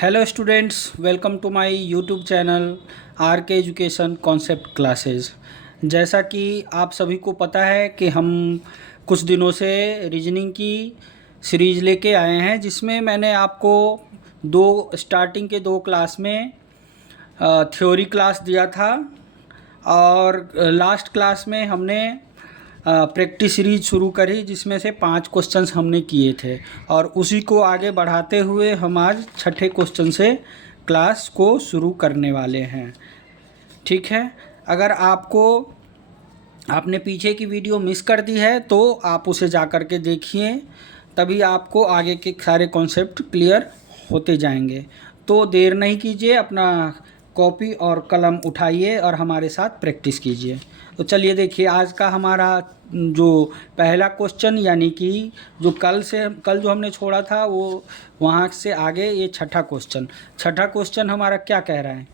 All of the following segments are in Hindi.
Hello students, welcome to my YouTube channel R K education concept classes. जैसा कि आप सभी को पता है कि हम कुछ दिनों से रीजनिंग की सीरीज़ लेके आए हैं, जिसमें मैंने आपको स्टार्टिंग के दो क्लास में थ्योरी क्लास दिया था और लास्ट क्लास में हमने प्रैक्टिस सीरीज शुरू करी, जिसमें से 5 क्वेश्चंस हमने किए थे और उसी को आगे बढ़ाते हुए हम आज छठे क्वेश्चन से क्लास को शुरू करने वाले हैं। ठीक है, अगर आपने पीछे की वीडियो मिस कर दी है तो आप उसे जा कर के देखिए, तभी आपको आगे के सारे कॉन्सेप्ट क्लियर होते जाएंगे। तो देर नहीं कीजिए, अपना कॉपी और कलम उठाइए और हमारे साथ प्रैक्टिस कीजिए। तो चलिए देखिए, आज का हमारा जो पहला क्वेश्चन, यानी कि जो कल जो हमने छोड़ा था वो वहाँ से आगे ये छठा क्वेश्चन हमारा क्या कह रहा है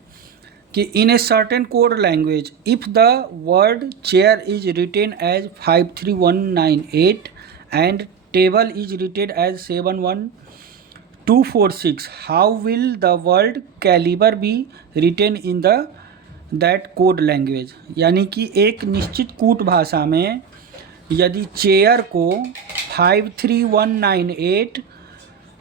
कि in a certain code language if the word chair is written as 53198 and table is written as 71246, how will the word caliber be written in that code language. यानी कि एक निश्चित कूट भाषा में यदि चेयर को 53198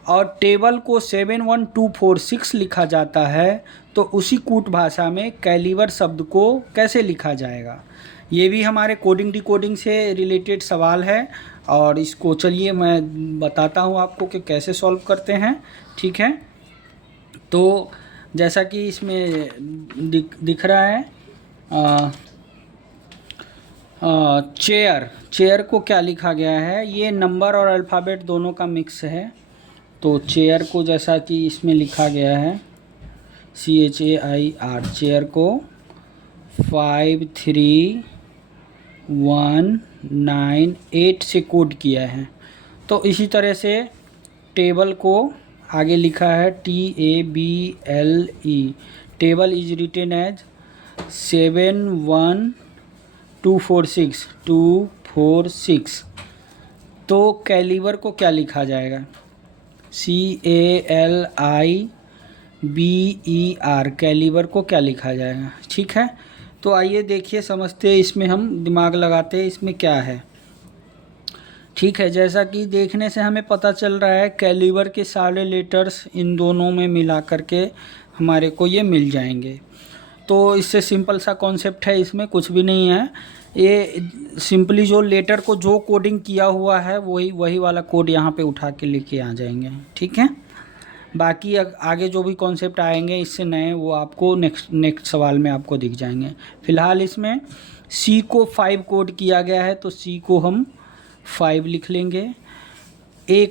और टेबल को 71246 लिखा जाता है तो उसी कूट भाषा में कैलिबर शब्द को कैसे लिखा जाएगा। ये भी हमारे कोडिंग डिकोडिंग से रिलेटेड सवाल है और इसको चलिए मैं बताता हूँ आपको कि कैसे सॉल्व करते हैं। ठीक है, तो जैसा कि इसमें दिख रहा है चेयर को क्या लिखा गया है, ये नंबर और अल्फ़ाबेट दोनों का मिक्स है। तो चेयर को जैसा कि इसमें लिखा गया है CHAIR, चेयर को 53198 से कोड किया है। तो इसी तरह से टेबल को आगे लिखा है TABLE, table is written as 71246। तो कैलिबर को क्या लिखा जाएगा, CALIBER, कैलिबर को क्या लिखा जाएगा। ठीक है, तो आइए देखिए, समझते हैं, इसमें हम दिमाग लगाते हैं इसमें क्या है। ठीक है, जैसा कि देखने से हमें पता चल रहा है कैलिबर के सारे लेटर्स इन दोनों में मिला करके हमारे को ये मिल जाएंगे। तो इससे सिंपल सा कॉन्सेप्ट है, इसमें कुछ भी नहीं है। ये सिंपली जो लेटर को जो कोडिंग किया हुआ है वही वाला कोड यहाँ पे उठा के लेके आ जाएंगे। ठीक है, बाकी आगे जो भी कॉन्सेप्ट आएंगे इससे नए, वो आपको नेक्स्ट सवाल में आपको दिख जाएंगे। फ़िलहाल इसमें C को 5 कोड किया गया है तो C को हम 5 लिख लेंगे। A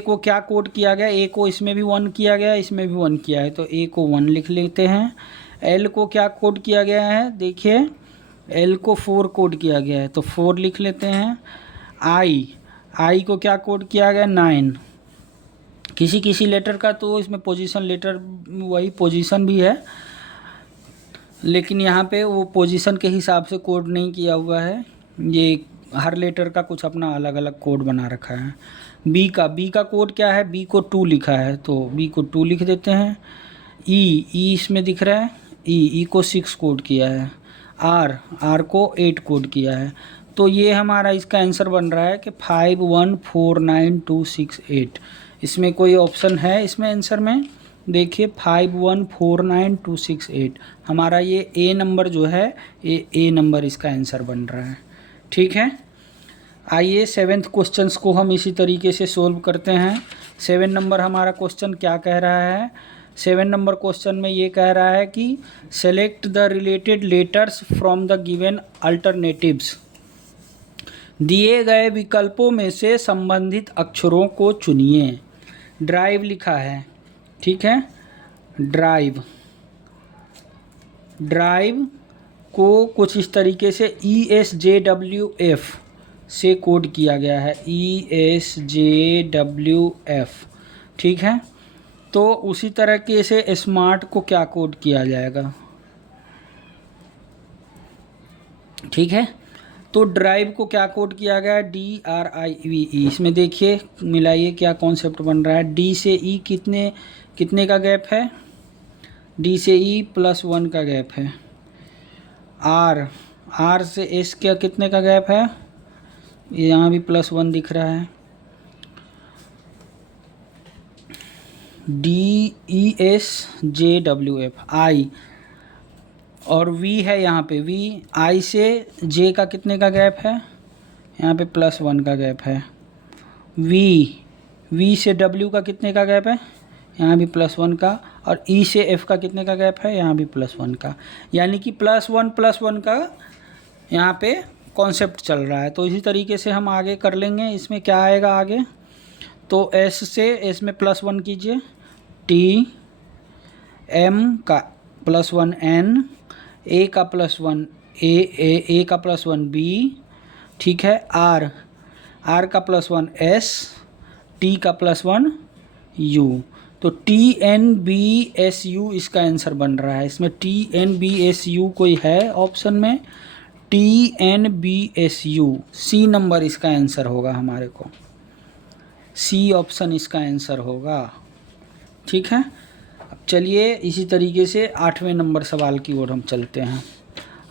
को क्या कोड किया गया, A को इसमें भी 1 किया गया, इसमें भी 1 किया है, तो A को 1 लिख लेते हैं। L को क्या कोड किया गया है, देखिए L को 4 कोड किया गया है तो 4 लिख लेते हैं। I को क्या कोड किया गया, 9। किसी लेटर का तो इसमें पोजीशन लेटर वही पोजीशन भी है, लेकिन यहाँ पे वो पोजीशन के हिसाब से कोड नहीं किया हुआ है, ये हर लेटर का कुछ अपना अलग अलग कोड बना रखा है। बी का कोड क्या है, B को 2 लिखा है तो B को 2 लिख देते हैं। E इसमें दिख रहा है, E को 6 कोड किया है। R को 8 कोड किया है। तो ये हमारा इसका आंसर बन रहा है कि 5149268। इसमें कोई ऑप्शन है इसमें आंसर में, देखिए 5149268 हमारा ये A नंबर जो है, ये A नंबर इसका आंसर बन रहा है। ठीक है, आइए 7th क्वेश्चंस को हम इसी तरीके से सोल्व करते हैं। 7 नंबर हमारा क्वेश्चन क्या कह रहा है, 7 नंबर क्वेश्चन में ये कह रहा है कि select the related letters from the given alternatives. दिए गए विकल्पों में से संबंधित अक्षरों को चुनिए। ड्राइव लिखा है, ठीक है, ड्राइव को कुछ इस तरीके से ESJWF से कोड किया गया है, ESJWF। ठीक है, तो उसी तरीके से स्मार्ट को क्या कोड किया जाएगा। ठीक है, तो ड्राइव को क्या कोड किया गया है, DRIVE। इसमें देखिए मिलाइए क्या कॉन्सेप्ट बन रहा है। डी से ई कितने कितने का गैप है, डी से ई +1 का गैप है। आर से एस क्या कितने का गैप है, यहाँ भी +1 दिख रहा है। DESJWF आई और वी है यहाँ पे, वी आई से जे का कितने का गैप है, यहाँ पे +1 का गैप है। वी से डब्ल्यू का कितने का गैप है, यहाँ भी +1 का। और ई से एफ का कितने का गैप है, यहाँ भी +1 का। यानी कि +1 का यहाँ पे कॉन्सेप्ट चल रहा है। तो इसी तरीके से हम आगे कर लेंगे। इसमें क्या आएगा आगे, तो एस से एस में +1 कीजिए, टी एम का +1 एन, ए का +1 ए का +1 बी, ठीक है। आर का +1 एस, टी का +1 यू। तो TNBSU इसका आंसर बन रहा है। इसमें TNBSU कोई है ऑप्शन में, TNBSU सी नंबर इसका आंसर होगा हमारे को, सी ऑप्शन इसका आंसर होगा, ठीक है। अब चलिए इसी तरीके से 8वें नंबर सवाल की ओर हम चलते हैं।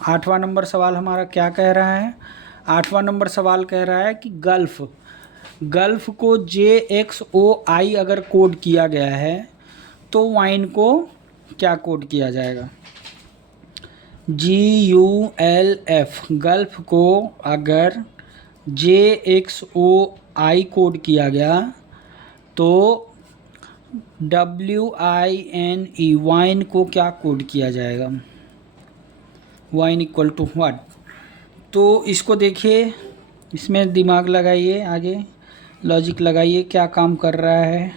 8वां नंबर सवाल हमारा क्या कह रहा है, 8वां नंबर सवाल कह रहा है कि गल्फ को JXOI अगर कोड किया गया है तो वाइन को क्या कोड किया जाएगा, GULF। गल्फ को अगर JXOI कोड किया गया तो WINE वाइन को क्या कोड किया जाएगा, वाइन इक्वल टू व्हाट। तो इसको देखिए, इसमें दिमाग लगाइए, आगे लॉजिक लगाइए क्या काम कर रहा है।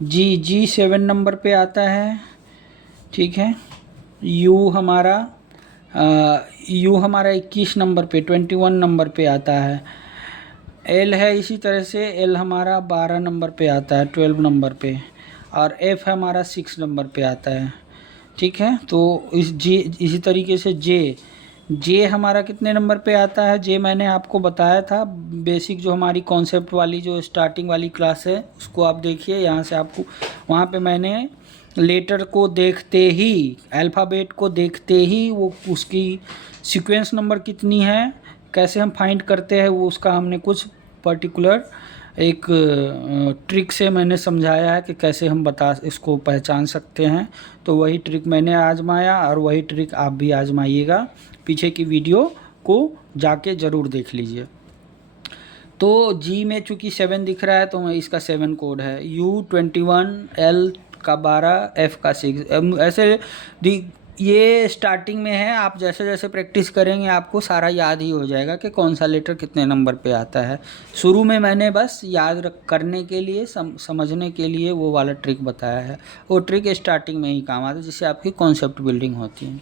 जी 7 नंबर पे आता है, ठीक है। यू हमारा 21 नंबर पे, 21 नंबर पे आता है। एल है इसी तरह से, एल हमारा 12 नंबर पे आता है, 12 नंबर पे। और एफ हमारा 6 नंबर पे आता है, ठीक है। तो इसी तरीके से जे हमारा कितने नंबर पे आता है, जे मैंने आपको बताया था बेसिक जो हमारी कॉन्सेप्ट वाली जो स्टार्टिंग वाली क्लास है उसको आप देखिए। यहाँ से आपको वहाँ पे मैंने लेटर को देखते ही, अल्फ़ाबेट को देखते ही वो उसकी सीक्वेंस नंबर कितनी है, कैसे हम फाइंड करते हैं, वो उसका हमने कुछ पर्टिकुलर एक ट्रिक से मैंने समझाया है कि कैसे हम इसको पहचान सकते हैं। तो वही ट्रिक मैंने आजमाया और वही ट्रिक आप भी आजमाइएगा। पीछे की वीडियो को जाके ज़रूर देख लीजिए। तो जी में चूँकि 7 दिख रहा है तो इसका 7 कोड है, U21, L का 12, F का 6। ऐसे ये स्टार्टिंग में है, आप जैसे जैसे प्रैक्टिस करेंगे आपको सारा याद ही हो जाएगा कि कौन सा लेटर कितने नंबर पे आता है। शुरू में मैंने बस याद करने के लिए, समझने के लिए वो वाला ट्रिक बताया है। वो ट्रिक स्टार्टिंग में ही काम आता है जिससे आपकी कॉन्सेप्ट बिल्डिंग होती है,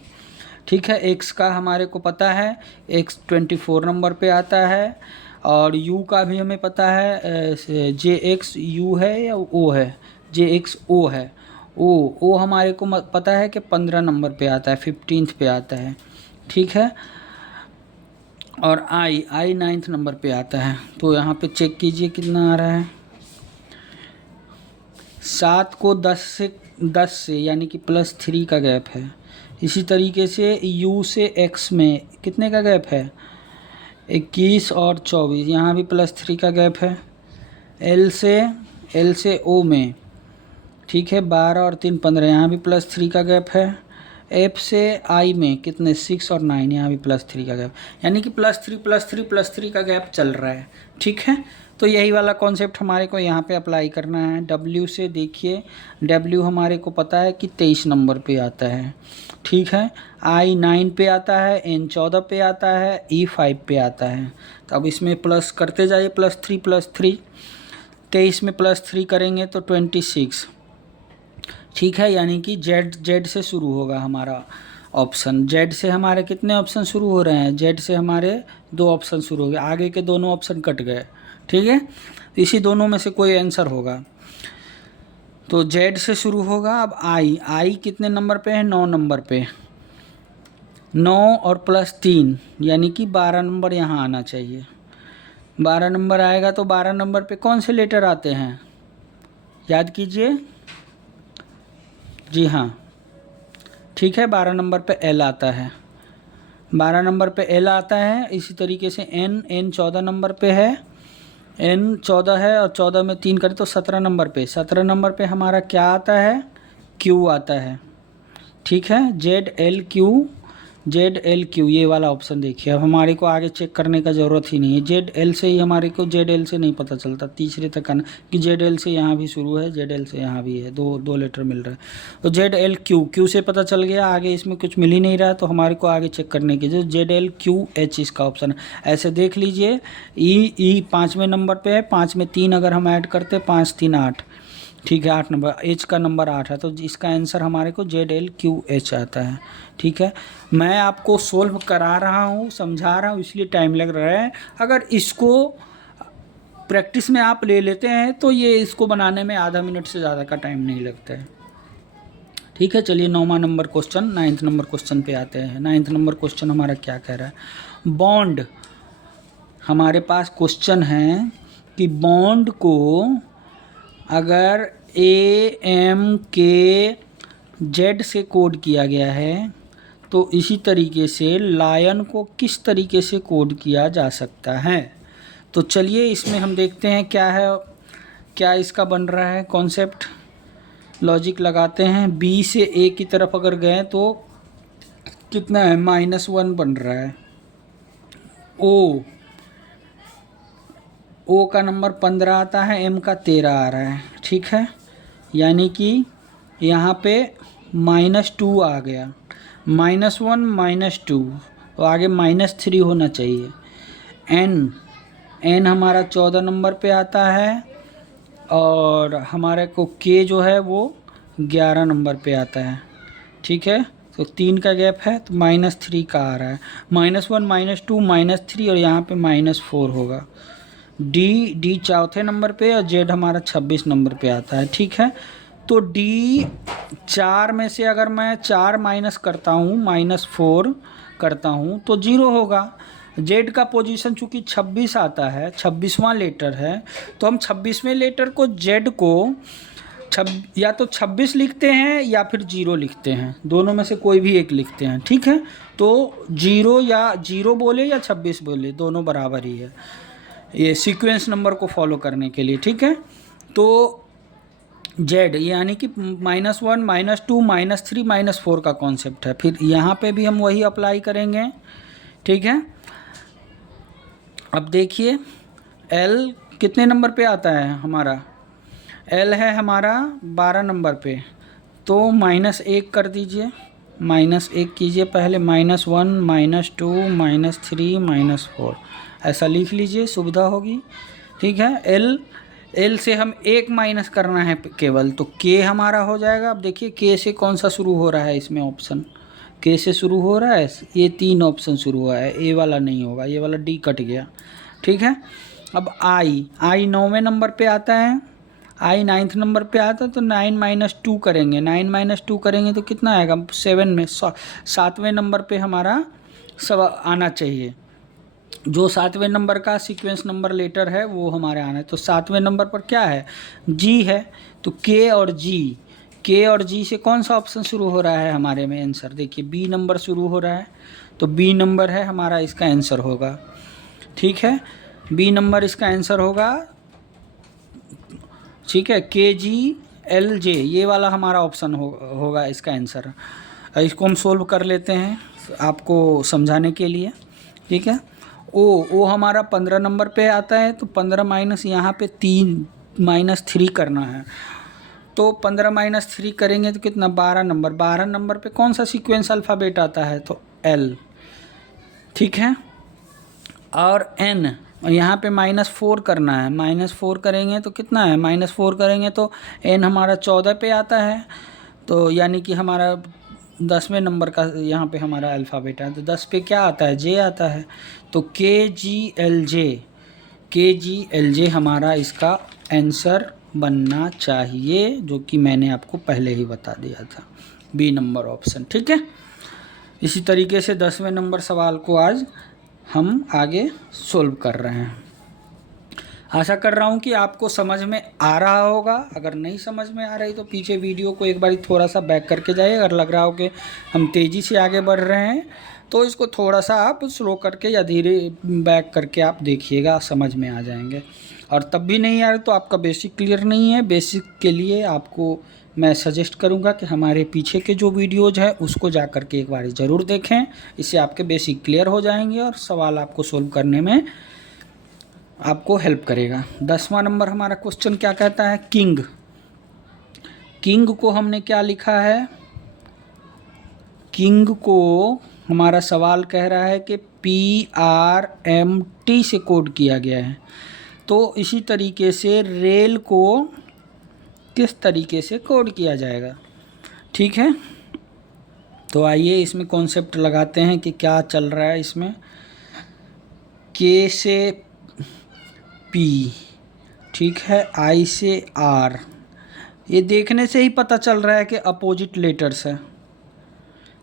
ठीक है। एक्स का हमारे को पता है, एक्स 24 नंबर पे आता है। और यू का भी हमें पता है, JXU है या ओ है, JXO है। ओ हमारे को पता है कि 15 नंबर पे आता है, 15th पे आता है, ठीक है। और आई 9th नंबर पे आता है। तो यहाँ पे चेक कीजिए कितना आ रहा है। 7 को 10 से यानी कि +3 का गैप है। इसी तरीके से U से X में कितने का गैप है, 21 और 24, यहाँ भी +3 का गैप है। L से O में, ठीक है, 12 और 3 15, यहाँ भी +3 का गैप है। F से I में कितने, 6 और 9, यहाँ भी +3 का गैप, यानी कि +3 का गैप चल रहा है, ठीक है। तो यही वाला कॉन्सेप्ट हमारे को यहाँ पे अप्लाई करना है। W से देखिए, W हमारे को पता है कि 23 नंबर पे आता है, ठीक है। I 9 पे आता है, N 14 पे आता है, E 5 पे आता है। तो अब इसमें प्लस करते जाइए, +3, 23 में +3 करेंगे तो 26, ठीक है। यानी कि जेड से शुरू होगा हमारा ऑप्शन। जेड से हमारे कितने ऑप्शन शुरू हो रहे हैं, जेड से हमारे 2 ऑप्शन शुरू हो गए, आगे के दोनों ऑप्शन कट गए, ठीक है। इसी दोनों में से कोई आंसर होगा। तो जेड से शुरू होगा। अब आई कितने नंबर पे है, 9 नंबर पे। 9 और प्लस 3 यानी कि 12 नंबर यहाँ आना चाहिए। 12 नंबर आएगा तो 12 नंबर पे कौन से लेटर आते हैं, याद कीजिए। जी हाँ, ठीक है, 12 नंबर पे एल आता है। 12 नंबर पे एल आता है। इसी तरीके से एन 14 नंबर पे है। एन 14 है और 14 में 3 करें तो 17 नंबर पे। 17 नंबर पे हमारा क्या आता है, क्यू आता है। ठीक है, जेड एल क्यू ये वाला ऑप्शन देखिए। अब हमारे को आगे चेक करने का ज़रूरत ही नहीं है। जेड एल से ही हमारे को जेड एल से नहीं पता चलता, तीसरे तक आना कि जेड एल से यहाँ भी शुरू है, जेड एल से यहाँ भी है, दो लेटर मिल रहा है। तो जेड एल क्यू से पता चल गया, आगे इसमें कुछ मिल ही नहीं रहा, तो हमारे को आगे चेक करने की जो जेड एल क्यू एच इसका ऑप्शन है। ऐसे देख लीजिए, ई 5वें नंबर पर है, 5 में 3 अगर हम ऐड करते 5 3 8, ठीक है, 8 नंबर, एच का नंबर 8 है, तो इसका आंसर हमारे को जेड एल क्यू एच आता है। ठीक है, मैं आपको सोल्व करा रहा हूँ, समझा रहा हूँ, इसलिए टाइम लग रहा है। अगर इसको प्रैक्टिस में आप ले लेते हैं तो ये इसको बनाने में आधा मिनट से ज़्यादा का टाइम नहीं लगता है। ठीक है, चलिए 9वां number question, 9th number question पे आते हैं। 9th नंबर क्वेश्चन हमारा क्या कह रहा है, बॉन्ड। हमारे पास क्वेश्चन है कि बॉन्ड को अगर ए एम के जेड से कोड किया गया है तो इसी तरीके से लायन को किस तरीके से कोड किया जा सकता है। तो चलिए इसमें हम देखते हैं क्या है, क्या इसका बन रहा है कॉन्सेप्ट। लॉजिक लगाते हैं, बी से ए की तरफ अगर गए तो कितना है, -1 बन रहा है। ओ का नंबर 15 आता है, एम का 13 आ रहा है। ठीक है, यानी कि यहाँ पे -2 आ गया, -1 -2, तो आगे -3 होना चाहिए। एन हमारा 14 नंबर पे आता है और हमारे को के जो है वो 11 नंबर पे आता है। ठीक है, तो 3 का गैप है, तो -3 का आ रहा है। -1 -2 -3 और यहाँ पे -4 होगा। डी चौथे नंबर पे और जेड हमारा 26 नंबर पे आता है। ठीक है, तो डी 4 में से अगर मैं 4 माइनस करता हूँ, -4 करता हूँ तो 0 होगा। जेड का पोजीशन चूँकि 26 आता है, 26वां लेटर है, तो हम 26वें लेटर को जेड को या तो 26 लिखते हैं या फिर 0 लिखते हैं, दोनों में से कोई भी एक लिखते हैं। ठीक है, तो 0 बोले या 26 बोले, दोनों बराबर ही है ये सीक्वेंस नंबर को फॉलो करने के लिए। ठीक है, तो जेड यानी कि -1 -2 -3 -4 का कॉन्सेप्ट है। फिर यहाँ पे भी हम वही अप्लाई करेंगे। ठीक है, अब देखिए एल कितने नंबर पे आता है हमारा, एल है हमारा 12 नंबर पे, तो -1 कर दीजिए, -1 कीजिए पहले, -1 -2 -3 -4 ऐसा लिख लीजिए, सुविधा होगी। ठीक है, एल से हम 1 माइनस करना है केवल, तो के हमारा हो जाएगा। अब देखिए के से कौन सा शुरू हो रहा है इसमें ऑप्शन, के से शुरू हो रहा है, ये 3 ऑप्शन शुरू हुआ है, ए वाला नहीं होगा, ये वाला डी कट गया। ठीक है, अब आई 9वें नंबर पे आता है, आई 9th नंबर पे आता है, तो 9 - 2 करेंगे, 9 - 2 करेंगे तो कितना आएगा, 7 में 7वें नंबर पे हमारा सब आना चाहिए। जो 7वें नंबर का सीक्वेंस नंबर लेटर है वो हमारे आना है। तो 7वें नंबर पर क्या है, जी है, तो के और जी से कौन सा ऑप्शन शुरू हो रहा है हमारे में आंसर, देखिए बी नंबर शुरू हो रहा है, तो बी नंबर है हमारा, इसका आंसर होगा। ठीक है, बी नंबर इसका आंसर होगा। ठीक है, KGLJ ये वाला हमारा ऑप्शन होगा इसका आंसर। इसको हम सोल्व कर लेते हैं आपको समझाने के लिए। ठीक है, ओ हमारा 15 नंबर पे आता है, तो 15 माइनस यहाँ पे 3 - 3 करना है, तो 15 - 3 करेंगे तो कितना, 12 नंबर पे कौन सा सीक्वेंस अल्फ़ाबेट आता है, तो L। ठीक है, और N यहाँ पे -4 करना है, -4 करेंगे तो कितना है, -4 करेंगे तो N हमारा 14 पे आता है, तो यानी कि हमारा 10वें नंबर का यहाँ पे हमारा अल्फ़ाबेट है, तो 10 पे क्या आता है, जे आता है, तो KGLJ हमारा इसका आंसर बनना चाहिए, जो कि मैंने आपको पहले ही बता दिया था, बी नंबर ऑप्शन। ठीक है, इसी तरीके से 10वें नंबर सवाल को आज हम आगे सोल्व कर रहे हैं। आशा कर रहा हूँ कि आपको समझ में आ रहा होगा। अगर नहीं समझ में आ रही तो पीछे वीडियो को एक बार थोड़ा सा बैक करके जाइए। अगर लग रहा हो कि हम तेज़ी से आगे बढ़ रहे हैं तो इसको थोड़ा सा आप स्लो करके या धीरे बैक करके आप देखिएगा, समझ में आ जाएंगे। और तब भी नहीं आ रहा तो आपका बेसिक क्लियर नहीं है। बेसिक के लिए आपको मैं सजेस्ट करूंगा कि हमारे पीछे के जो वीडियोज़ है उसको जा कर के एक बार ज़रूर देखें। इससे आपके बेसिक क्लियर हो जाएंगे और सवाल आपको सोल्व करने में आपको हेल्प करेगा। 10वां नंबर हमारा क्वेश्चन क्या कहता है, किंग। किंग को हमने क्या लिखा है, किंग को हमारा सवाल कह रहा है कि PRMT से कोड किया गया है। तो इसी तरीके से रेल को किस तरीके से कोड किया जाएगा, ठीक है। तो आइए इसमें कॉन्सेप्ट लगाते हैं कि क्या चल रहा है इसमें। K से P, ठीक है, I से R। ये देखने से ही पता चल रहा है कि अपोजिट लेटर्स है।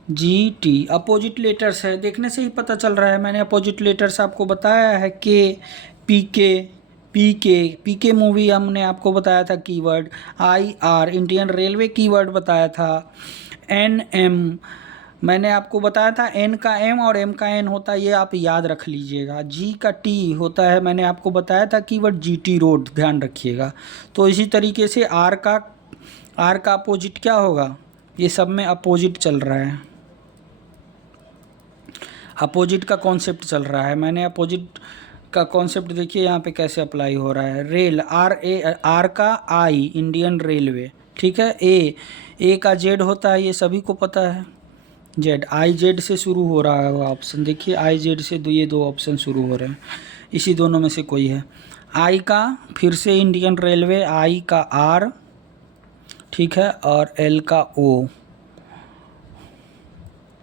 GT अपोजिट लेटर्स है, देखने से ही पता चल रहा है। मैंने अपोजिट लेटर्स आपको बताया है। PK मूवी हमने आपको बताया था keyword. IR Indian railway keyword बताया था। NM मैंने आपको बताया था, N का M और M का N होता है, ये आप याद रख लीजिएगा। G का T होता है, मैंने आपको बताया था कीवर्ड GT रोड, ध्यान रखिएगा। तो इसी तरीके से R का अपोजिट क्या होगा, ये सब में अपोजिट चल रहा है। अपोजिट का कॉन्सेप्ट चल रहा है। मैंने अपोजिट का कॉन्सेप्ट देखिए यहाँ पे कैसे अप्लाई हो रहा है। रेल R का I इंडियन रेलवे, ठीक है। A का Z होता है, ये सभी को पता है। Z IZ से शुरू हो रहा है ऑप्शन, देखिए IZ से ये दो ऑप्शन शुरू हो रहे हैं, इसी दोनों में से कोई है। I का फिर से इंडियन रेलवे, I का R, ठीक है, और L का O,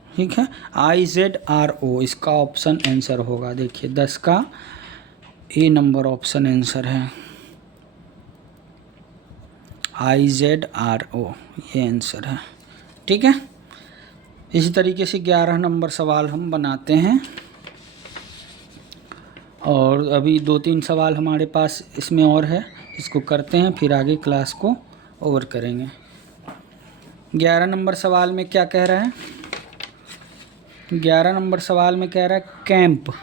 ठीक है। IZRO इसका ऑप्शन आंसर होगा। देखिए 10 का A नंबर ऑप्शन आंसर है, IZRO ये आंसर है, ठीक है। इसी तरीके से 11 नंबर सवाल हम बनाते हैं और अभी 2-3 सवाल हमारे पास इसमें और है, इसको करते हैं फिर आगे क्लास को ओवर करेंगे। 11 नंबर सवाल में क्या कह रहा है, 11 नंबर सवाल में कह रहा है कैंप।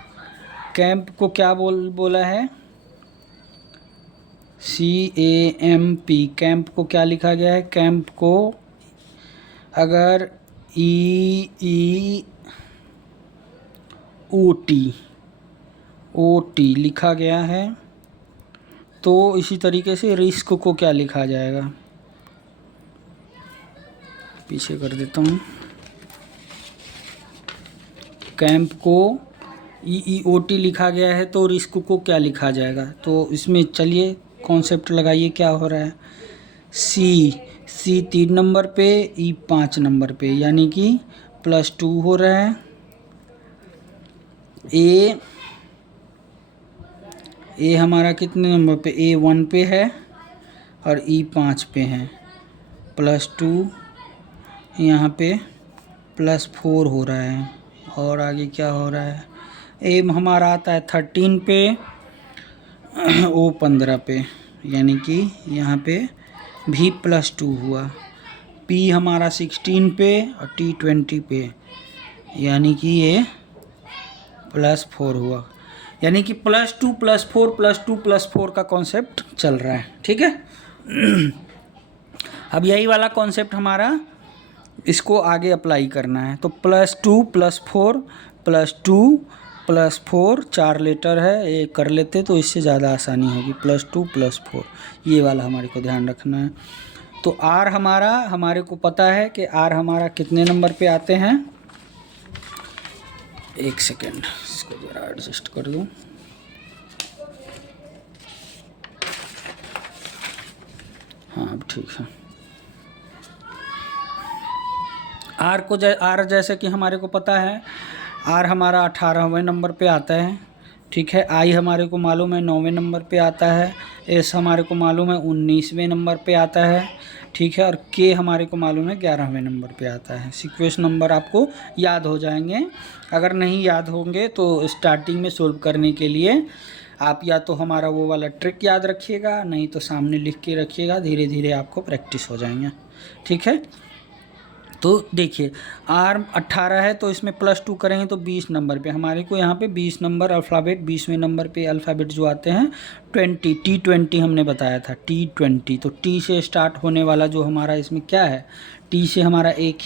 कैंप को क्या बोला है, CAMP। कैंप को क्या लिखा गया है, कैंप को अगर OT लिखा गया है तो इसी तरीके से रिस्क को क्या लिखा जाएगा, पीछे कर देता हूँ। कैंप को EOT लिखा गया है तो रिस्क को क्या लिखा जाएगा। तो इसमें चलिए कॉन्सेप्ट लगाइए क्या हो रहा है। C 3 नंबर पे, E 5 नंबर पे, यानी कि +2 हो रहा है। A हमारा कितने नंबर पे, A 1 पे है और E 5 पे है। +2 यहाँ पे +4 हो रहा है। और आगे क्या हो रहा है, A हमारा आता है 13 पे, O 15 पे, यानी कि यहाँ पे भी +2 हुआ। P हमारा 16 पे और T 20 पे, यानी कि ये +4 हुआ। यानी कि +2 +4 +2 +4 का कॉन्सेप्ट चल रहा है, ठीक है। अब यही वाला कॉन्सेप्ट हमारा इसको आगे अप्लाई करना है। तो +2 +4 +2 +4 4 लेटर है, ये कर लेते तो इससे ज़्यादा आसानी होगी। +2 +4 ये वाला हमारे को ध्यान रखना है। तो R हमारे को पता है कि R हमारा कितने नंबर पे आते हैं। एक सेकेंड, इसको ज़रा एडजस्ट कर दूँ। हाँ अब ठीक है। R जैसे कि हमारे को पता है, R हमारा 18वें नंबर पे आता है, ठीक है। I हमारे को मालूम है 9वें नंबर पे आता है। S हमारे को मालूम है 19वें नंबर पे आता है। ठीक है। और के हमारे को मालूम है 11वें नंबर पे आता है। सीक्वेंस नंबर आपको याद हो जाएंगे। अगर नहीं याद होंगे तो स्टार्टिंग में सोल्व करने के लिए आप या तो हमारा वो वाला ट्रिक याद रखिएगा, नहीं तो सामने लिख के रखिएगा, धीरे धीरे आपको प्रैक्टिस हो जाएंगे। ठीक है। तो देखिए आर 18 है तो इसमें +2 करेंगे तो 20 नंबर पे हमारे को यहाँ पे 20 नंबर अल्फ़ाबेट, 20वें नंबर पे अल्फ़ाबेट जो आते हैं 20, T20 हमने बताया था, T20। तो टी से स्टार्ट होने वाला जो हमारा इसमें क्या है, टी से हमारा एक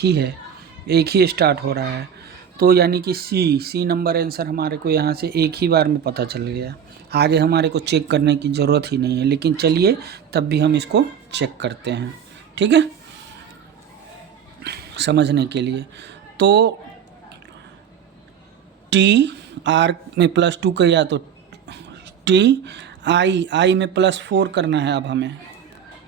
ही स्टार्ट हो रहा है। तो यानी कि सी नंबर आंसर हमारे को यहाँ से एक ही बार में पता चल गया। आगे हमारे को चेक करने की ज़रूरत ही नहीं है, लेकिन चलिए तब भी हम इसको चेक करते हैं। ठीक है, समझने के लिए। तो टी आर में +2 किया तो टी आई में +4 करना है अब हमें।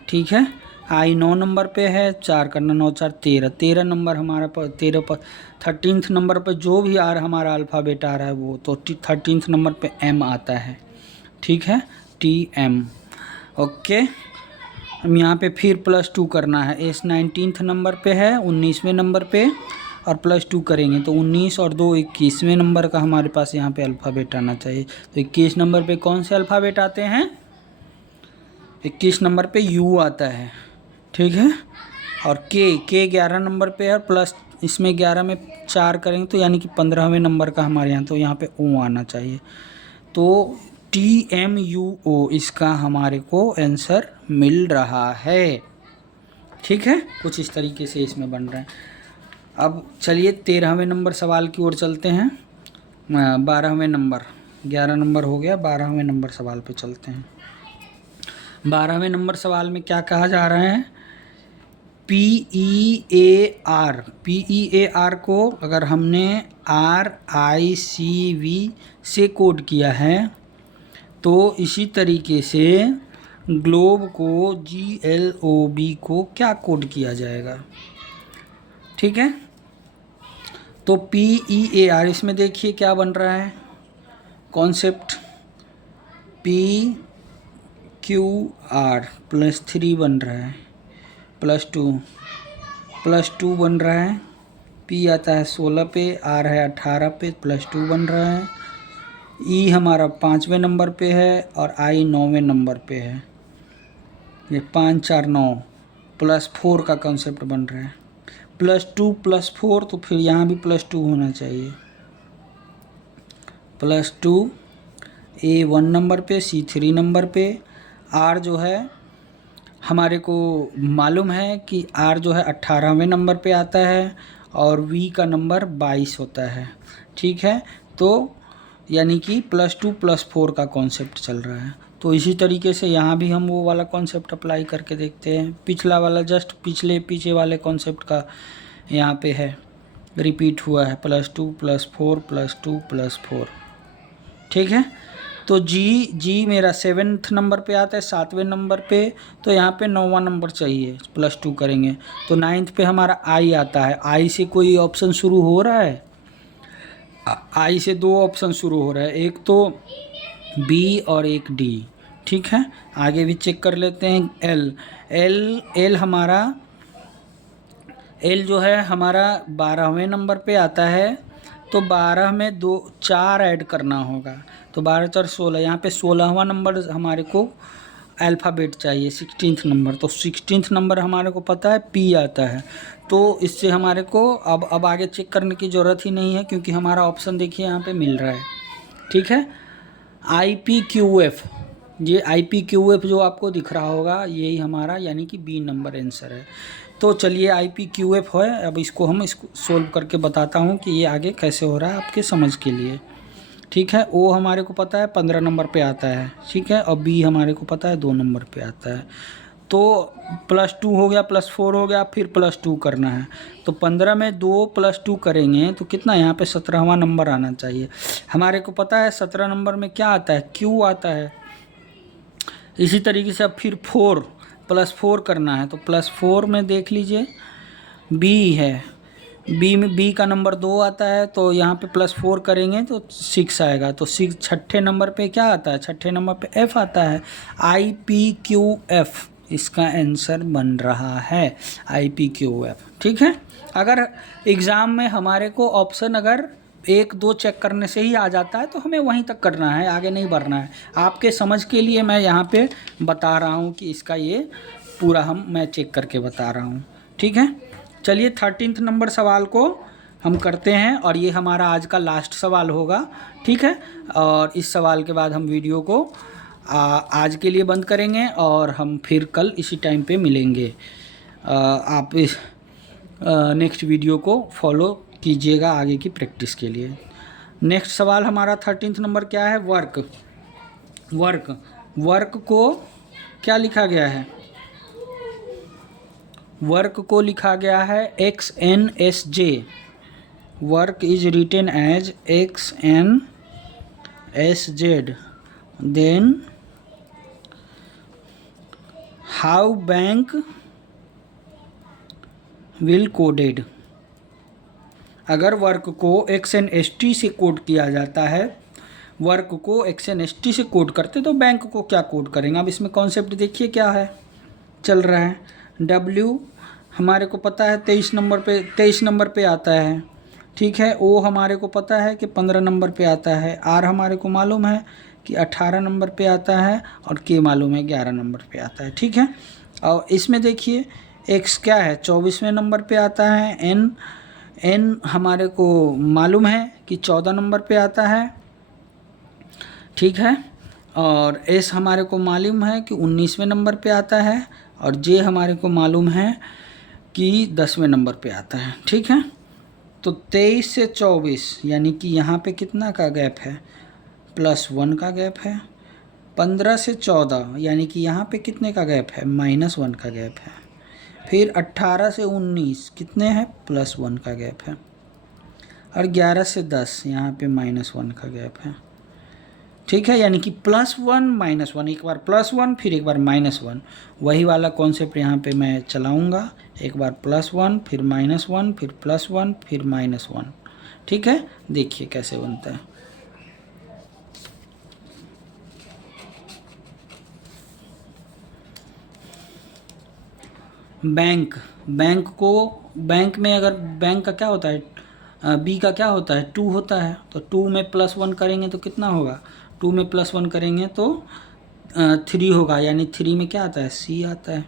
ठीक है, आई 9 नंबर पे है, 4 करना, 9 4 13 नंबर हमारा पर 13 पर 13th नंबर पर जो भी आर हमारा अल्फ़ाबेट आ रहा है वो तो 13th नंबर पे एम आता है। ठीक है, TM। ओके, हम यहाँ पे फिर +2 करना है। एस 19th नंबर पे है, 19वें नंबर पे, और +2 करेंगे तो 19 और 2 21वें नंबर का हमारे पास यहाँ पे अल्फ़ाबेट आना चाहिए। तो 21 नंबर पे कौन से अल्फ़ाबेट आते हैं, 21 नंबर पे यू आता है। ठीक है, और के 11 नंबर पे है, प्लस इसमें 11 में 4 करेंगे तो यानी कि 15वें नंबर का हमारे यहाँ, तो यहाँ पे ओ आना चाहिए। तो TMUO इसका हमारे को आंसर मिल रहा है। ठीक है, कुछ इस तरीके से इसमें बन रहा है। अब चलिए 13वें नंबर सवाल की ओर चलते हैं। 12वें नंबर, 11 नंबर हो गया, 12वें नंबर सवाल पे चलते हैं। 12वें नंबर सवाल में क्या कहा जा रहा है, PEAR को अगर हमने RICV से कोड किया है तो इसी तरीके से ग्लोब को GLOB को क्या कोड किया जाएगा। ठीक है, तो PEAR इसमें देखिए क्या बन रहा है कॉन्सेप्ट, PQR +3 बन रहा है, +2 बन रहा है, P आता है 16 पे, R है 18 पे, +2 बन रहा है। E हमारा 5वें नंबर पे है और I 9वें नंबर पे है। ये 5 4 9 +4 का कॉन्सेप्ट बन रहा है। +2 +4 तो फिर यहाँ भी +2 होना चाहिए। +2 A 1 नंबर पे, C 3 नंबर पे, R जो है हमारे को मालूम है कि R जो है 18वें नंबर पे आता है और V का नंबर 22 होता है। ठीक है, तो यानी कि +2 +4 का कॉन्सेप्ट चल रहा है। तो इसी तरीके से यहाँ भी हम वो वाला कॉन्सेप्ट अप्लाई करके देखते हैं। पिछला वाला जस्ट पीछे वाले कॉन्सेप्ट का यहाँ पे है, रिपीट हुआ है, +2 +4 +2 +4। ठीक है, तो जी मेरा 7th नंबर पे आता है, 7वें नंबर पे, तो यहाँ पे 9वां नंबर चाहिए, +2 करेंगे तो 9th पे हमारा आई आता है। आई से कोई ऑप्शन शुरू हो रहा है, आई से 2 ऑप्शन शुरू हो रहा है, एक तो बी और एक डी। ठीक है, आगे भी चेक कर लेते हैं। एल हमारा, एल जो है हमारा 12वें नंबर पे आता है, तो 12 में 4 ऐड करना होगा, तो 12 4 16, यहाँ पे 16वां नंबर हमारे को अल्फ़ाबेट चाहिए, 16th नंबर। तो 16th नंबर हमारे को पता है पी आता है, तो इससे हमारे को अब आगे चेक करने की ज़रूरत ही नहीं है क्योंकि हमारा ऑप्शन देखिए यहाँ पे मिल रहा है। ठीक है, IPQF, ये IPQF जो आपको दिख रहा होगा यही हमारा यानी कि बी नंबर आंसर है। तो चलिए IPQF है, अब इसको सोल्व करके बताता हूँ कि ये आगे कैसे हो रहा है आपके समझ के लिए। ठीक है, ओ हमारे को पता है 15 नंबर पे आता है। ठीक है, और बी हमारे को पता है 2 नंबर पे आता है। तो +2 हो गया, +4 हो गया, फिर +2 करना है, तो 15 में 2 +2 करेंगे तो कितना, यहाँ पे 17वां नंबर आना चाहिए। हमारे को पता है 17 नंबर में क्या आता है, Q आता है। इसी तरीके से अब फिर 4 +4 करना है, तो +4 में देख लीजिए B है, बी में बी का नंबर 2 आता है, तो यहाँ पे +4 करेंगे तो 6 आएगा। तो 6 छठे नंबर पे क्या आता है, छठे नंबर पे F आता है, IPQF इसका आंसर बन रहा है IPQF। ठीक है, अगर एग्ज़ाम में हमारे को ऑप्शन अगर 1-2 चेक करने से ही आ जाता है तो हमें वहीं तक करना है, आगे नहीं बढ़ना है। आपके समझ के लिए मैं यहाँ पे बता रहा हूँ कि इसका ये पूरा मैं चेक करके बता रहा हूँ। ठीक है, चलिए 13 नंबर सवाल को हम करते हैं और ये हमारा आज का लास्ट सवाल होगा। ठीक है, और इस सवाल के बाद हम वीडियो को आज के लिए बंद करेंगे और हम फिर कल इसी टाइम पे मिलेंगे। आप इस नेक्स्ट वीडियो को फॉलो कीजिएगा आगे की प्रैक्टिस के लिए। नेक्स्ट सवाल हमारा 13 नंबर क्या है? वर्क को क्या लिखा गया है? वर्क को लिखा गया है XNSJ। Work is written as XNSZ। Then how bank will coded. अगर वर्क को XNST से कोड किया जाता है, वर्क को XNST से कोड करते तो बैंक को क्या कोड करेंगे? अब इसमें कॉन्सेप्ट देखिए क्या है चल रहा है। W हमारे को पता है 23 नंबर पे आता है। ठीक है, O हमारे को पता है कि 15 नंबर पे आता है। R हमारे को मालूम है कि 18 नंबर पे आता है और K मालूम है 11 नंबर पे आता है। ठीक है, और इसमें देखिए X क्या है? 24वें नंबर पे आता है। N हमारे को मालूम है कि 14 नंबर पे आता है। ठीक है, और S हमारे को मालूम है कि 19वें नंबर पे आता है और J हमारे को मालूम है कि 10वें नंबर पे आता है। ठीक है, तो 23 से 24 यानी कि यहाँ पे कितना का गैप है? +1 का गैप है। 15 से 14 यानी कि यहाँ पे कितने का गैप है? -1 का गैप है। फिर 18 से 19 कितने हैं? +1 का गैप है। और 11 से 10 यहाँ पे -1 का गैप है। ठीक है, यानी कि +1 -1, एक बार +1 फिर एक बार -1, वही वाला कॉन्सेप्ट यहाँ पे मैं चलाऊँगा। एक बार +1 फिर -1 फिर +1 फिर -1। ठीक है, देखिए कैसे बनता है। बैंक में अगर बैंक का क्या होता है? B का क्या होता है? 2 होता है। तो 2 में +1 करेंगे तो कितना होगा? 2 में +1 करेंगे तो 3 होगा, यानी 3 में क्या आता है? C आता है।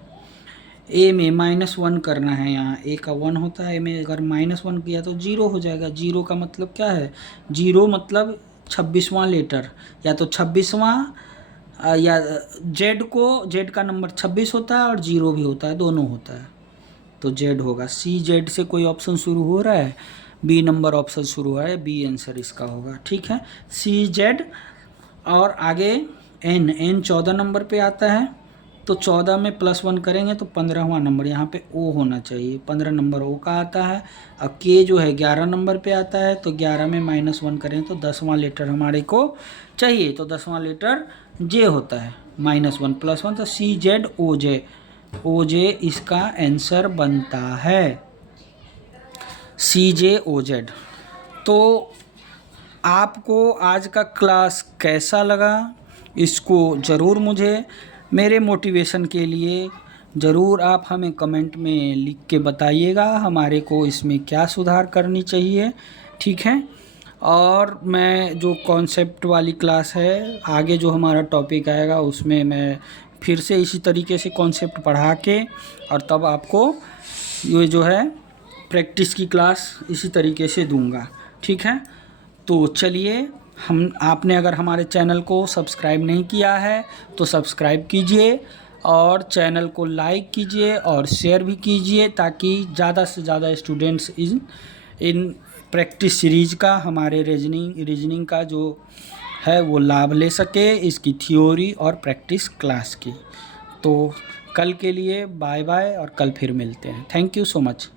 A में -1 करना है, यहाँ A का 1 होता है। A में अगर -1 किया तो 0 हो जाएगा। 0 का मतलब क्या है? 0 मतलब 26वां लेटर, या तो 26वां या Z का नंबर 26 होता है और 0 भी होता है, दोनों होता है, तो Z होगा। CZ से कोई ऑप्शन शुरू हो रहा है? B नंबर ऑप्शन शुरू हो रहा है, B आंसर इसका होगा। ठीक है, CZ। और आगे N 14 नंबर पे आता है, तो 14 में +1 करेंगे तो 15वां नंबर, यहाँ पे O होना चाहिए। 15 नंबर O का आता है। अब K जो है 11 नंबर पे आता है, तो 11 में -1 करें तो 10वां लेटर हमारे को चाहिए, तो 10वां लेटर J होता है। -1 +1 तो CZOJ इसका आंसर बनता है, CJOZ। तो आपको आज का क्लास कैसा लगा, इसको ज़रूर मुझे मेरे मोटिवेशन के लिए ज़रूर आप हमें कमेंट में लिख के बताइएगा हमारे को इसमें क्या सुधार करनी चाहिए। ठीक है, और मैं जो कॉन्सेप्ट वाली क्लास है, आगे जो हमारा टॉपिक आएगा उसमें मैं फिर से इसी तरीके से कॉन्सेप्ट पढ़ा के और तब आपको ये जो है प्रैक्टिस की क्लास इसी तरीके से दूंगा। ठीक है, तो चलिए आपने अगर हमारे चैनल को सब्सक्राइब नहीं किया है तो सब्सक्राइब कीजिए और चैनल को लाइक कीजिए और शेयर भी कीजिए, ताकि ज़्यादा से ज़्यादा स्टूडेंट्स इन प्रैक्टिस सीरीज का, हमारे रीजनिंग का जो है वो लाभ ले सके, इसकी थ्योरी और प्रैक्टिस क्लास की। तो कल के लिए बाय बाय और कल फिर मिलते हैं। Thank you so much.